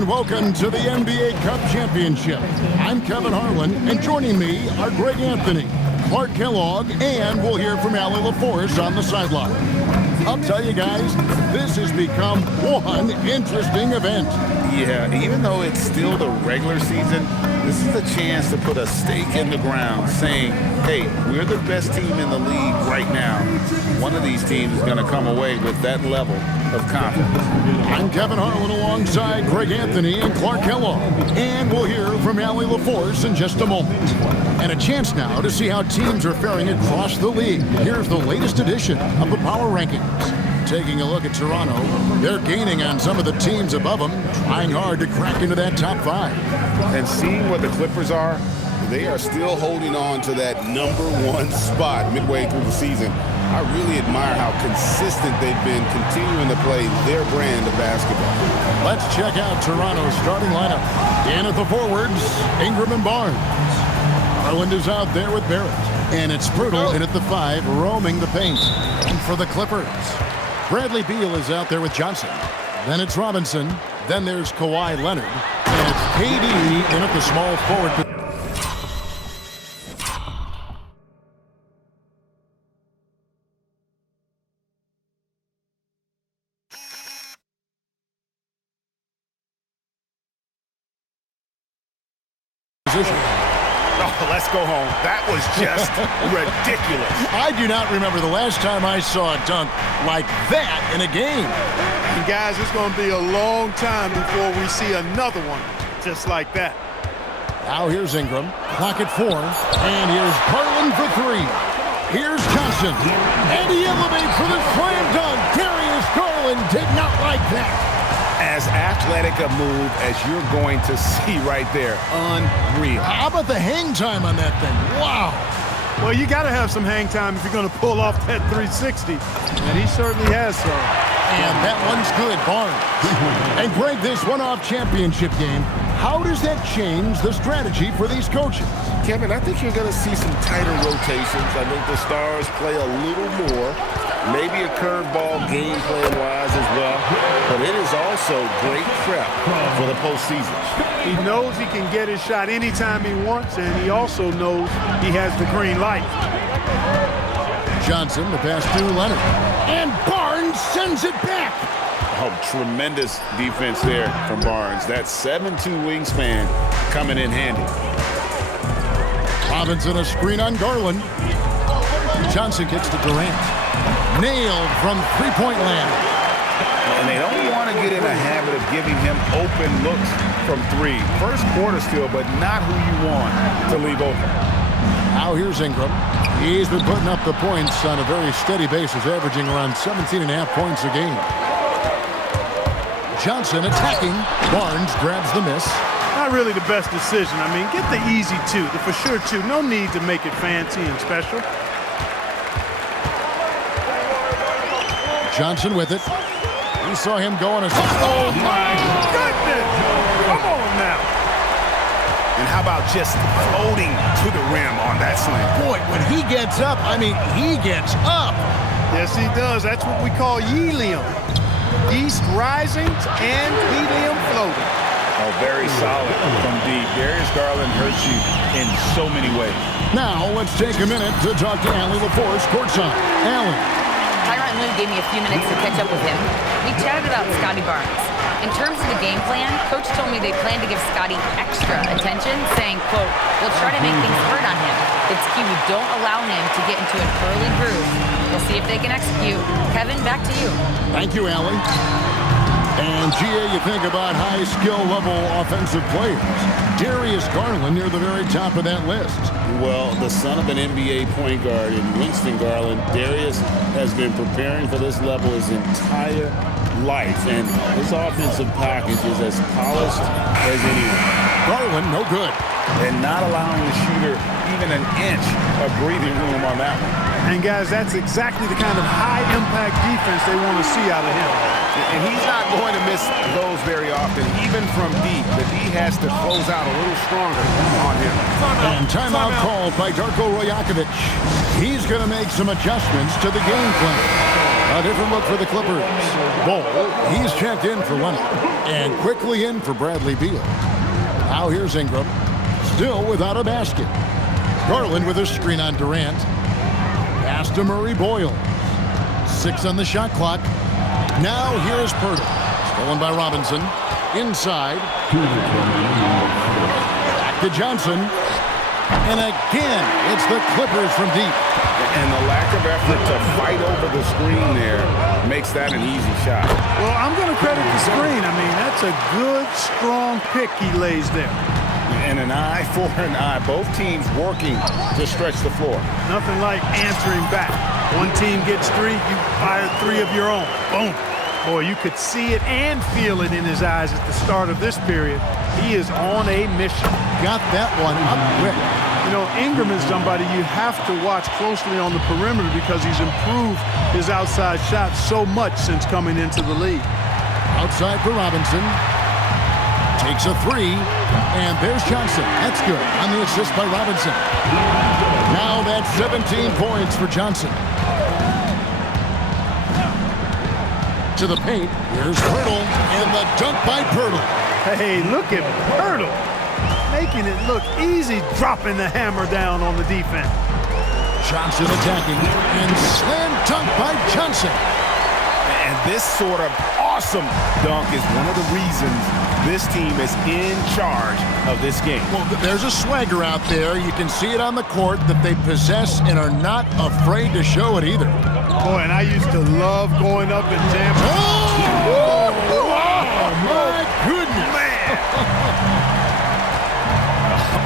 and welcome to the NBA Cup Championship. I'm Kevin Harlan, and joining me are Greg Anthony, Clark Kellogg, and we'll hear from Allie LaForce on the sideline. I'll tell you guys, this has become one interesting event. Yeah, even though it's still the regular season, this is a chance to put a stake in the ground saying, hey, we're the best team in the league right now. One of these teams is going to come away with that level of confidence. I'm Kevin Harlan alongside Greg Anthony and Clark Kellogg. And we'll hear from Allie LaForce in just a moment. And a chance now to see how teams are faring across the league. Here's the latest edition of the Power Rankings. Taking a look at Toronto, they're gaining on some of the teams above them, trying hard to crack into that top 5. And seeing what the Clippers are, they are still holding on to that #1 spot midway through the season. I really admire how consistent they've been continuing to play their brand of basketball. Let's check out Toronto's starting lineup. In at the forwards, Ingram and Barnes. Garland is out there with Barrett. And it's Brutal in at the 5, roaming the paint. And for the Clippers, Bradley Beal is out there with Johnson. Then it's Robinson. Then there's Kawhi Leonard. And it's KD in at the small forward position. Oh, let's go home. That was just ridiculous. I do not remember the last time I saw a dunk like that in a game. And guys, it's going to be a long time before we see another one just like that. Now here's Ingram. Clock at 4. And here's Garland for 3. Here's Johnson. And he elevates for the slam dunk. Darius Garland did not like that. As athletic a move as you're going to see right there. Unreal. How about the hang time on that thing? Wow. Well, you got to have some hang time if you're going to pull off that 360. And he certainly has some. And that one's good, Barnes. And Greg, this one-off championship game, how does that change the strategy for these coaches? Kevin, I think you're going to see some tighter rotations. I think the Stars play a little more. Maybe a curveball game plan-wise as well. But it is also great prep for the postseason. He knows he can get his shot anytime he wants, and he also knows he has the green light. Johnson, the pass to Leonard. And Barnes sends it back. Oh, tremendous defense there from Barnes. That 7'2" wingspan coming in handy. Robinson a screen on Garland. Johnson kicks to Durant. Nailed from three-point land. And they don't want to get in a habit of giving him open looks from 3. First quarter still, but not who you want to leave open. Now here's Ingram. He's been putting up the points on a very steady basis, averaging around 17.5 points a game. Johnson attacking. Barnes grabs the miss. Not really the best decision. I mean, get the easy 2, the for sure 2. No need to make it fancy and special. Johnson with it. We saw him going. Oh, my goodness! Come on now. And how about just floating to the rim on that slam? Boy, when he gets up, I mean, he gets up. Yes, he does. That's what we call helium. East rising and helium floating. Oh, very solid from deep. Darius Garland hurts you in so many ways. Now, let's take a minute to talk to Allie LaForce courtside. Allie. Tyronn Lue gave me a few minutes to catch up with him. We chatted about Scotty Barnes. In terms of the game plan, Coach told me they plan to give Scotty extra attention, saying, quote, we'll try to make things hard on him. It's key we don't allow him to get into an early groove. We'll see if they can execute. Kevin, back to you. Thank you, Allie. And, GA, you think about high skill level offensive players. Darius Garland near the very top of that list. Well, the son of an NBA point guard in Winston Garland, Darius has been preparing for this level his entire life. And his offensive package is as polished as anyone. Garland, no good. And not allowing the shooter even an inch of breathing room on that one. And, guys, that's exactly the kind of high-impact defense they want to see out of him. And he's not going to miss those very often, even from deep. The D has to close out a little stronger on him. And timeout called by Darko Rajakovic. He's going to make some adjustments to the game plan. A A different look for the Clippers. Ball, he's checked in for Leonard. And quickly in for Bradley Beal. Now here's Ingram. Still without a basket. Garland with a screen on Durant. Pass to Murray Boyle. 6 on the shot clock. Now here's Pirtle. Stolen by Robinson. Inside. Back to Johnson. And again, it's the Clippers from deep. And the lack of effort to fight over the screen there makes that an easy shot. Well, I'm going to credit the screen. I mean, that's a good, strong pick he lays there. And an eye for an eye. Both teams working to stretch the floor. Nothing like answering back. One team gets 3, you fire 3 of your own. Boom. Boy, you could see it and feel it in his eyes at the start of this period. He is on a mission. Got that one up quick. You know, Ingram is somebody you have to watch closely on the perimeter because he's improved his outside shot so much since coming into the league. Outside for Robinson. Takes a 3. And there's Johnson. That's good on the assist by Robinson. Now that's 17 points for Johnson. To the paint. Here's Pirtle. And the dunk by Pirtle. Hey, look at Pirtle. Making it look easy, dropping the hammer down on the defense. Johnson attacking. And slam dunk by Johnson. And this sort of awesome dunk is one of the reasons this team is in charge of this game. Well, there's a swagger out there. You can see it on the court that they possess and are not afraid to show it either. Boy, and I used to love going up and jamming. Oh, my goodness. Man.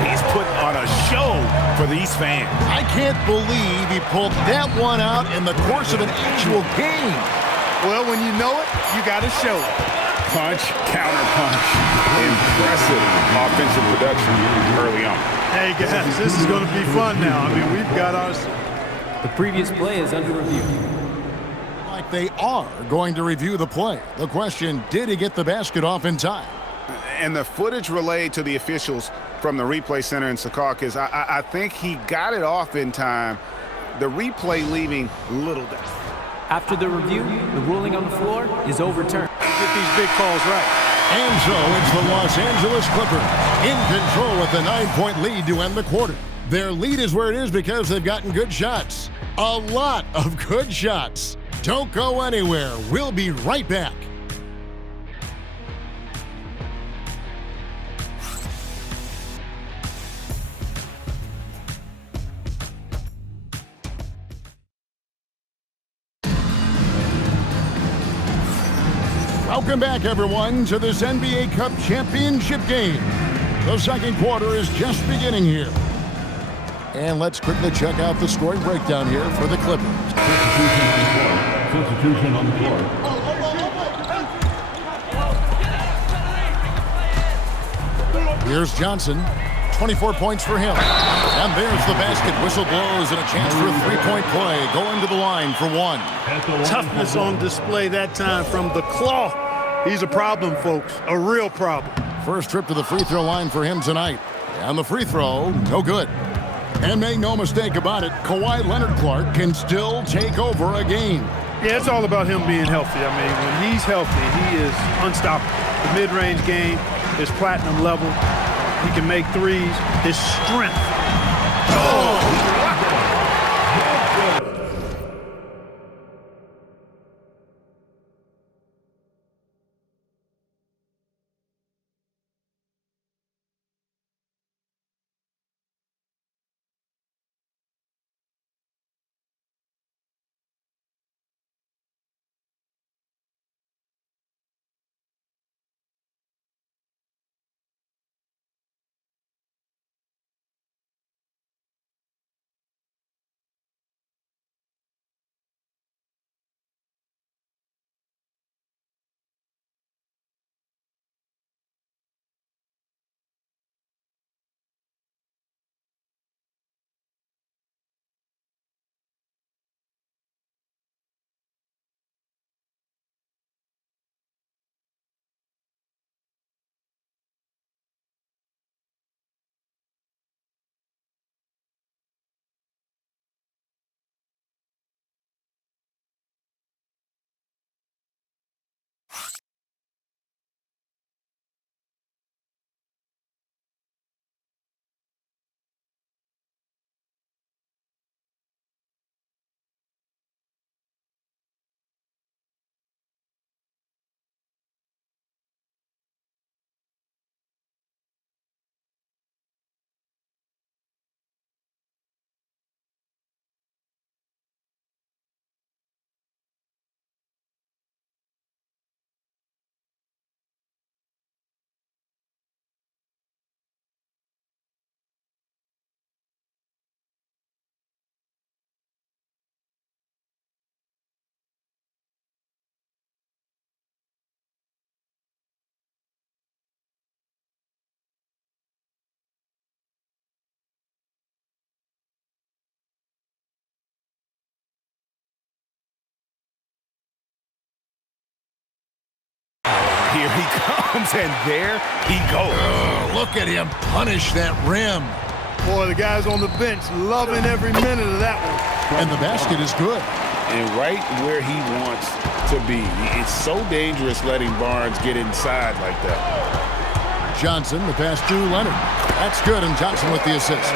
He's putting on a show for these fans. I can't believe he pulled that one out in the course of an actual game. Well, when you know it, you got to show it. Punch, counter punch. Impressive offensive production early on. Hey, guys, this is going to be fun now. I mean, we've got ours. The previous play is under review. Like they are going to review the play. The question, did he get the basket off in time? And the footage relayed to the officials from the replay center in Secaucus, I think he got it off in time. The replay leaving little doubt. After the review, the ruling on the floor is overturned. Get these big calls right. And so it's the Los Angeles Clippers in control with a 9-point lead to end the quarter. Their lead is where it is because they've gotten good shots. A lot of good shots. Don't go anywhere. We'll be right back. Welcome back, everyone, to this NBA Cup championship game. The second quarter is just beginning here. And let's quickly check out the scoring breakdown here for the Clippers. Substitution on the floor. Here's Johnson. 24 points for him. And there's the basket. Whistle blows and a chance for a three-point play. Going to the line for 1. Toughness on display that time from the claw. He's a problem, folks. A real problem. First trip to the free throw line for him tonight. And the free throw, no good. And make no mistake about it, Kawhi Leonard-Clark can still take over a game. Yeah, it's all about him being healthy. I mean, when he's healthy, he is unstoppable. The mid-range game is platinum level. He can make threes. His strength. Oh! Here he comes, and there he goes. Oh, look at him punish that rim. Boy, the guys on the bench loving every minute of that one. And the basket is good. And right where he wants to be. It's so dangerous letting Barnes get inside like that. Johnson, the pass to Leonard. That's good, and Johnson with the assist.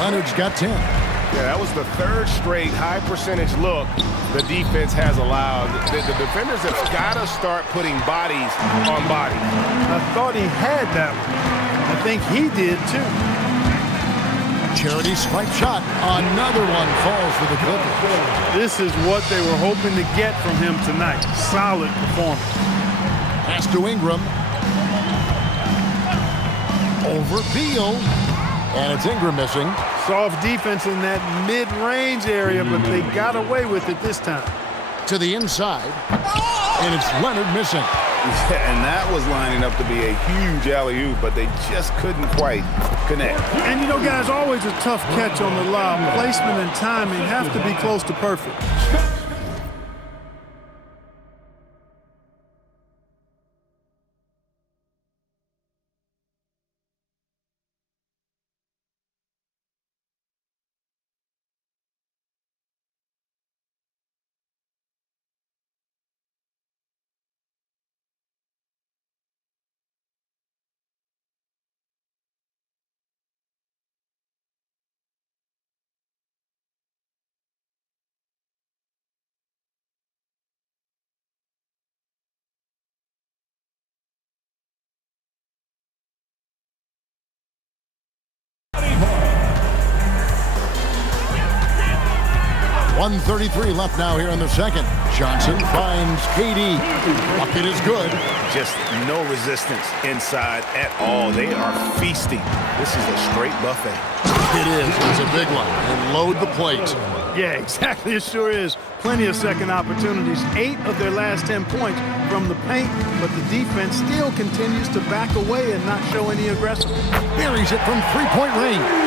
Leonard's got 10. Yeah, that was the third straight high-percentage look the defense has allowed. The defenders have got to start putting bodies on bodies. I thought he had that one. I think he did, too. Charity stripe shot. Another one falls for the Clippers. This is what they were hoping to get from him tonight. Solid performance. Pass to Ingram. Over Beal. And it's Ingram missing. Soft defense in that mid-range area, but they got away with it this time. To the inside. And it's Leonard missing. Yeah, and that was lining up to be a huge alley-oop, but they just couldn't quite connect. And, you know, guys, always a tough catch on the lob. Placement and timing have to be close to perfect. .133 left now here in the second. Johnson finds KD. Bucket is good. Just no resistance inside at all. They are feasting. This is a straight buffet. It is. It's a big one. And load the plate. Yeah, exactly. It sure is. Plenty of second opportunities. 8 of their last 10 points from the paint, but the defense still continues to back away and not show any aggressiveness. Buries it from three-point range.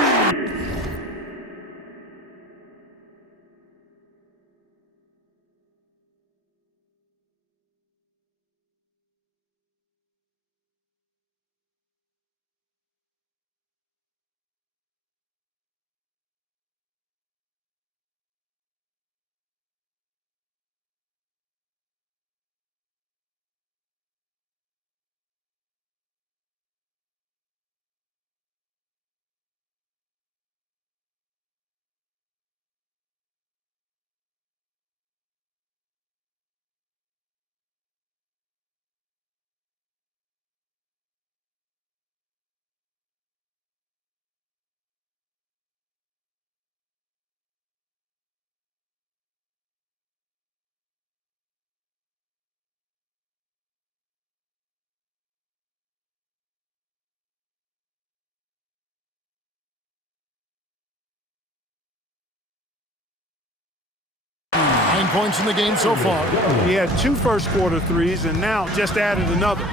points in the game so far. He had 2 first-quarter threes and now just added another.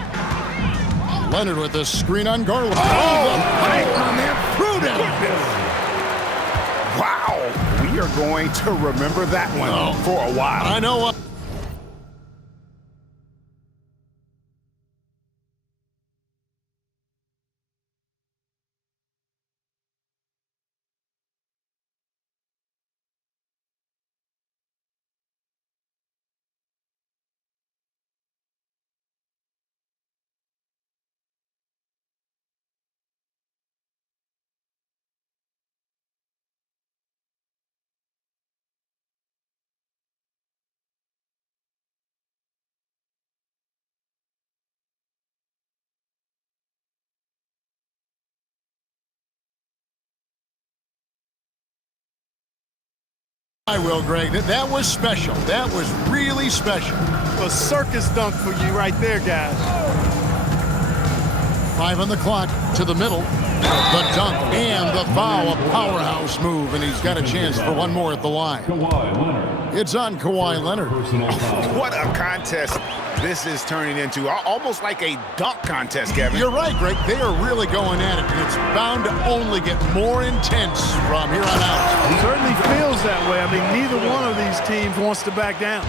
Leonard with a screen on Garland. Oh, the pipe on that. Prudent. Wow. We are going to remember that one for a while. I know what. I will, Greg. That was special. That was really special. A circus dunk for you right there, guys. 5 on the clock to the middle. The dunk and the foul. A powerhouse move, and he's got a chance for one more at the line. It's on Kawhi Leonard. What a contest this is turning into. Almost like a dunk contest, Kevin. You're right, Greg. They are really going at it, and it's bound to only get more intense from here on out. It certainly feels that way. I mean, neither one of these teams wants to back down.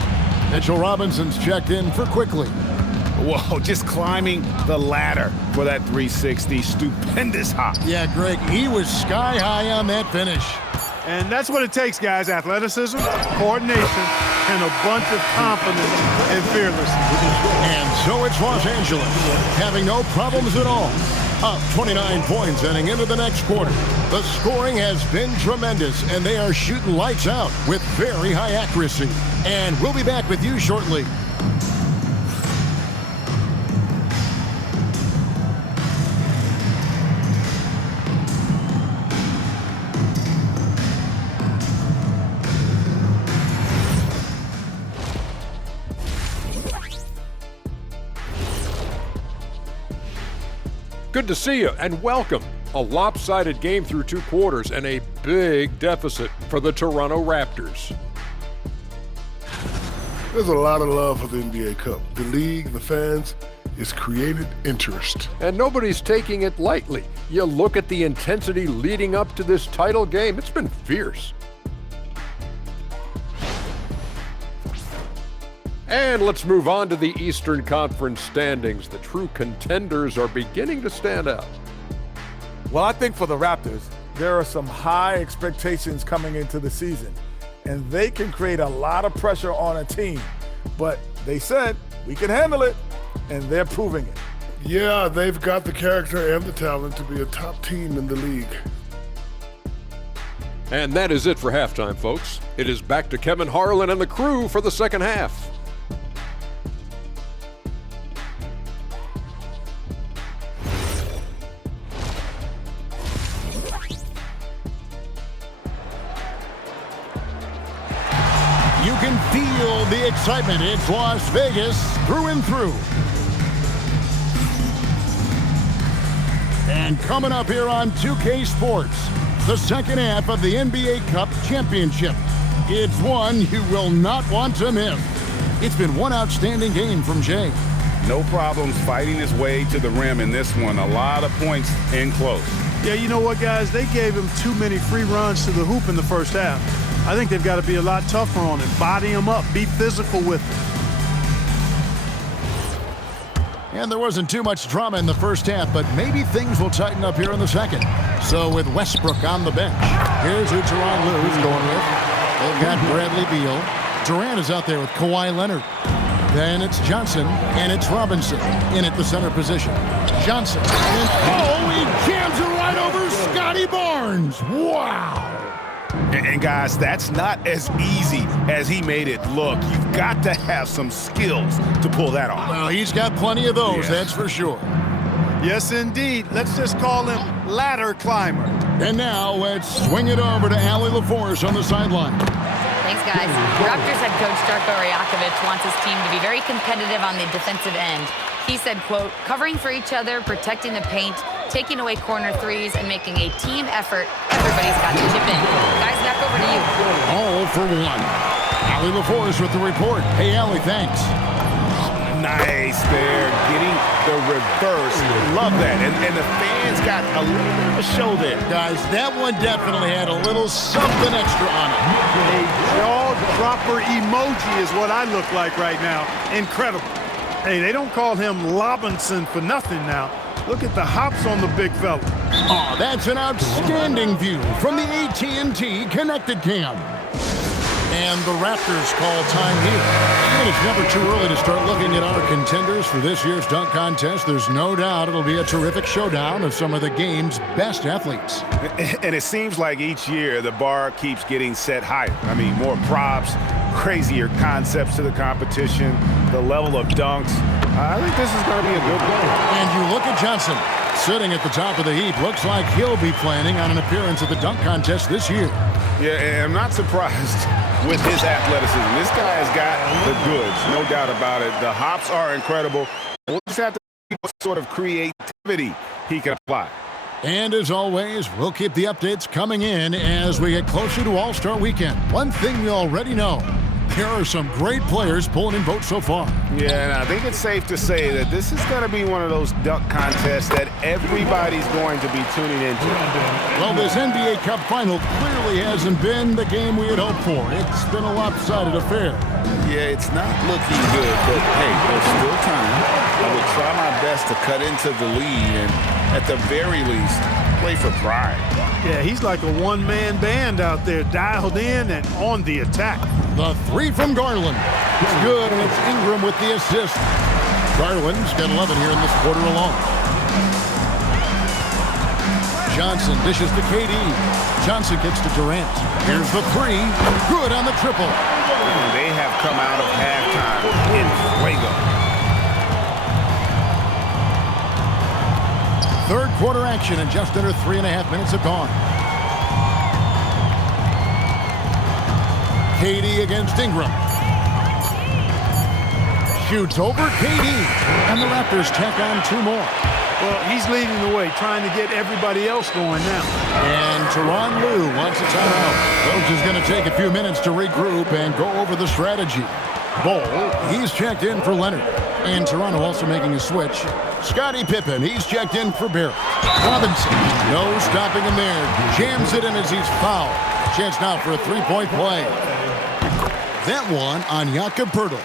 Mitchell Robinson's checked in for quickly. Whoa, just climbing the ladder for that 360. Stupendous hop. Yeah, Greg, he was sky high on that finish. And that's what it takes, guys. Athleticism, coordination, and a bunch of confidence and fearlessness. And so it's Los Angeles, having no problems at all. Up 29 points heading into the next quarter. The scoring has been tremendous, and they are shooting lights out with very high accuracy. And we'll be back with you shortly. Good to see you and welcome. A lopsided game through 2 quarters and a big deficit for the Toronto Raptors. There's a lot of love for the NBA Cup. The league, the fans, it's created interest. And nobody's taking it lightly. You look at the intensity leading up to this title game, it's been fierce. And let's move on to the Eastern Conference standings. The true contenders are beginning to stand out. Well, I think for the Raptors, there are some high expectations coming into the season, and they can create a lot of pressure on a team. But they said, we can handle it, and they're proving it. Yeah, they've got the character and the talent to be a top team in the league. And that is it for halftime, folks. It is back to Kevin Harlan and the crew for the second half. You can feel the excitement. It's Las Vegas through and through. And coming up here on 2K Sports, the second half of the NBA Cup Championship. It's one you will not want to miss. It's been one outstanding game from Jay. No problems fighting his way to the rim in this one. A lot of points in close. Yeah, you know what, guys? They gave him too many free runs to the hoop in the first half. I think they've got to be a lot tougher on him. Body him up. Be physical with him. And there wasn't too much drama in the first half, but maybe things will tighten up here in the second. So with Westbrook on the bench, here's who Tyronn Lue is going with. They've got Bradley Beal. Durant is out there with Kawhi Leonard. Then it's Johnson, and it's Robinson in at the center position. Johnson, and he jams it right over Scotty Barnes. Wow. And guys, that's not as easy as he made it look. You've got to have some skills to pull that off. Well, he's got plenty of those, that's for sure. Yes, indeed. Let's just call him ladder climber. And now let's swing it over to Allie LaForce on the sideline. Thanks, guys. Raptors head coach Darko Rajakovic wants his team to be very competitive on the defensive end. He said, quote, covering for each other, protecting the paint, taking away corner threes, and making a team effort. Everybody's got to chip in. Guys, back over to you. All for one. Allie LaForce with the report. Hey, Allie, thanks. Nice there, getting the reverse. Love that. And the fans got a little bit of a show there. Guys, that one definitely had a little something extra on it. A jaw-dropper emoji is what I look like right now. Incredible. Hey, they don't call him Robinson for nothing now. Look at the hops on the big fella. Oh, that's an outstanding view from the AT&T Connected Cam. And the Raptors call time here. And it's never too early to start looking at our contenders for this year's dunk contest. There's no doubt it'll be a terrific showdown of some of the game's best athletes. And it seems like each year the bar keeps getting set higher. I mean, more props, crazier concepts to the competition, the level of dunks. I think this is going to be a good game. And you look at Johnson sitting at the top of the heap. Looks like he'll be planning on an appearance at the dunk contest this year. Yeah, and I'm not surprised with his athleticism. This guy has got the goods, no doubt about it. The hops are incredible. We'll just have to see what sort of creativity he can apply. And as always, we'll keep the updates coming in as we get closer to All-Star Weekend. One thing we already know, there are some great players pulling in votes so far. Yeah, and I think it's safe to say that this is going to be one of those dunk contests that everybody's going to be tuning into. Well, this NBA Cup final clearly hasn't been the game we had hoped for. It's been a lopsided affair. Yeah, it's not looking good, but hey, there's still time. I would try my best to cut into the lead and, at the very least, play for pride. Yeah, he's like a one-man band out there, dialed in and on the attack. The three from Garland. It's good, and it's Ingram with the assist. Garland's got 11 here in this quarter alone. Johnson dishes to KD. Johnson gets to Durant. Here's the three. Good on the triple. They have come out of halftime in fuego. Third quarter action, and just under 3.5 minutes have gone. KD against Ingram. Shoots over KD. And the Raptors tack on two more. Well, he's leading the way, trying to get everybody else going now. And Tyronn Lue wants a timeout. Coach is going to take a few minutes to regroup and go over the strategy. Ball, he's checked in for Leonard. And Toronto also making a switch. Scottie Pippen, he's checked in for Barrett. Robinson, no stopping him there. Jams it in as he's fouled. Chance now for a three-point play. That one on Jakob Poeltl.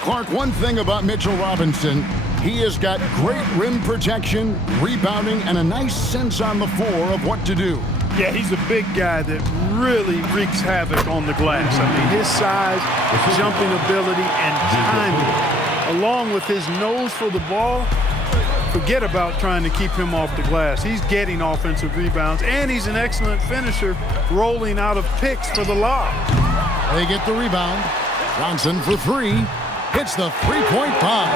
Clark, one thing about Mitchell Robinson, he has got great rim protection, rebounding, and a nice sense on the floor of what to do. Yeah, he's a big guy that really wreaks havoc on the glass. I mean, his size, jumping ability, and timing, along with his nose for the ball, forget about trying to keep him off the glass. He's getting offensive rebounds, and he's an excellent finisher, rolling out of picks for the lob. They get the rebound. Johnson for three. Hits the three-point bomb.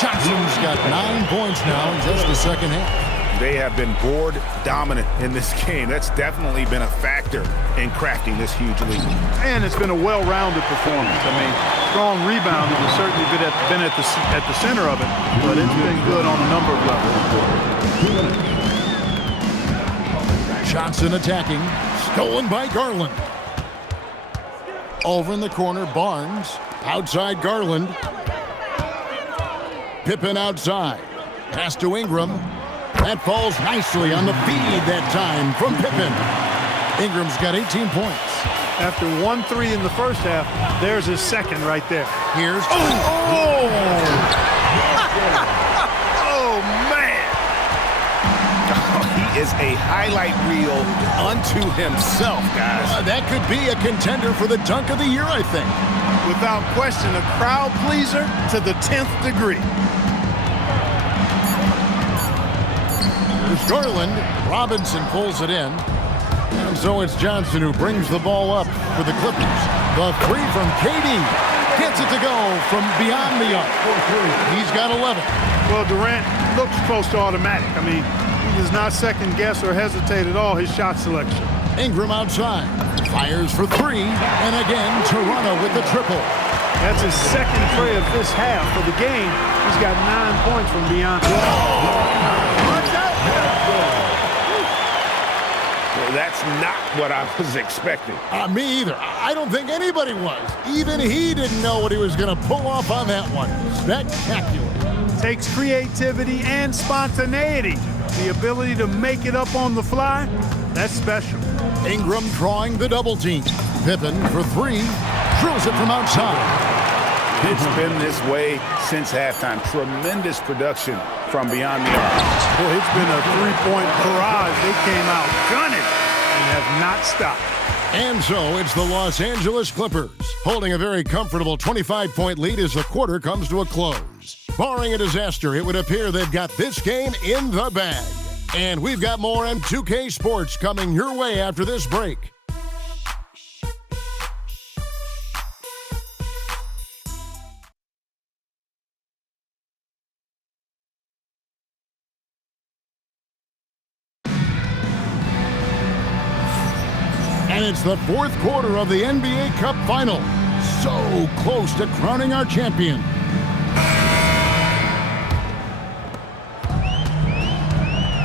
Johnson's got 9 points now in just the second half. They have been board dominant in this game. That's definitely been a factor in crafting this huge lead. And it's been a well-rounded performance. I mean, strong rebounding has certainly been at the center of it, but it's been good on a number of levels. Johnson attacking. Stolen by Garland. Over in the corner, Barnes. Outside Garland. Pippen outside. Pass to Ingram. That falls nicely on the feed that time from Pippen. Ingram's got 18 points. After 1-3 in the first half, there's his second right there. Here's... Oh, man. He is a highlight reel unto himself, guys. That could be a contender for the dunk of the year, I think. Without question, a crowd pleaser to the 10th degree. There's Garland. Robinson pulls it in. And so it's Johnson who brings the ball up for the Clippers. The three from KD. Gets it to go from beyond the arc. He's got 11. Well, Durant looks close to automatic. I mean, he does not second guess or hesitate at all his shot selection. Ingram outside. Fires for three. And again, Toronto with the triple. That's his second tray of this half for the game. He's got 9 points from beyond. That That's not what I was expecting. Me either. I don't think anybody was. Even he didn't know what he was going to pull off on that one. Spectacular. Takes creativity and spontaneity. The ability to make it up on the fly, that's special. Ingram drawing the double team. Pippen for three. Drills it from outside. It's been this way since halftime. Tremendous production from beyond the arc. Boy, it's been a three-point barrage. They came out gunning and have not stopped. And so it's the Los Angeles Clippers, holding a very comfortable 25-point lead as the quarter comes to a close. Barring a disaster, it would appear they've got this game in the bag. And we've got more M2K Sports coming your way after this break. And it's the fourth quarter of the NBA Cup Final. So close to crowning our champion.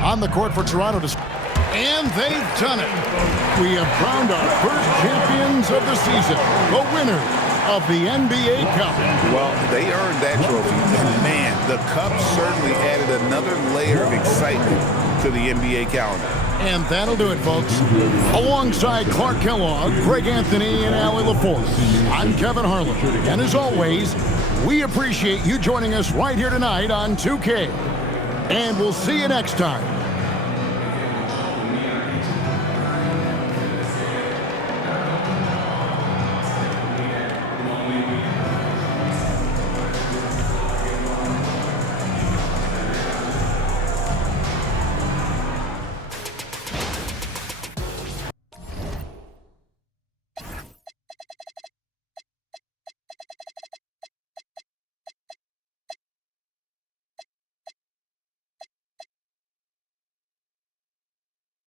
On the court for Toronto. And they've done it. We have crowned our first champions of the season. The winner of the NBA Cup. Well, they earned that trophy. And man, the Cup certainly added another layer of excitement to the NBA calendar. And that'll do it, folks. Alongside Clark Kellogg, Greg Anthony, and Allie LaForce, I'm Kevin Harlan. And as always, we appreciate you joining us right here tonight on 2K. And we'll see you next time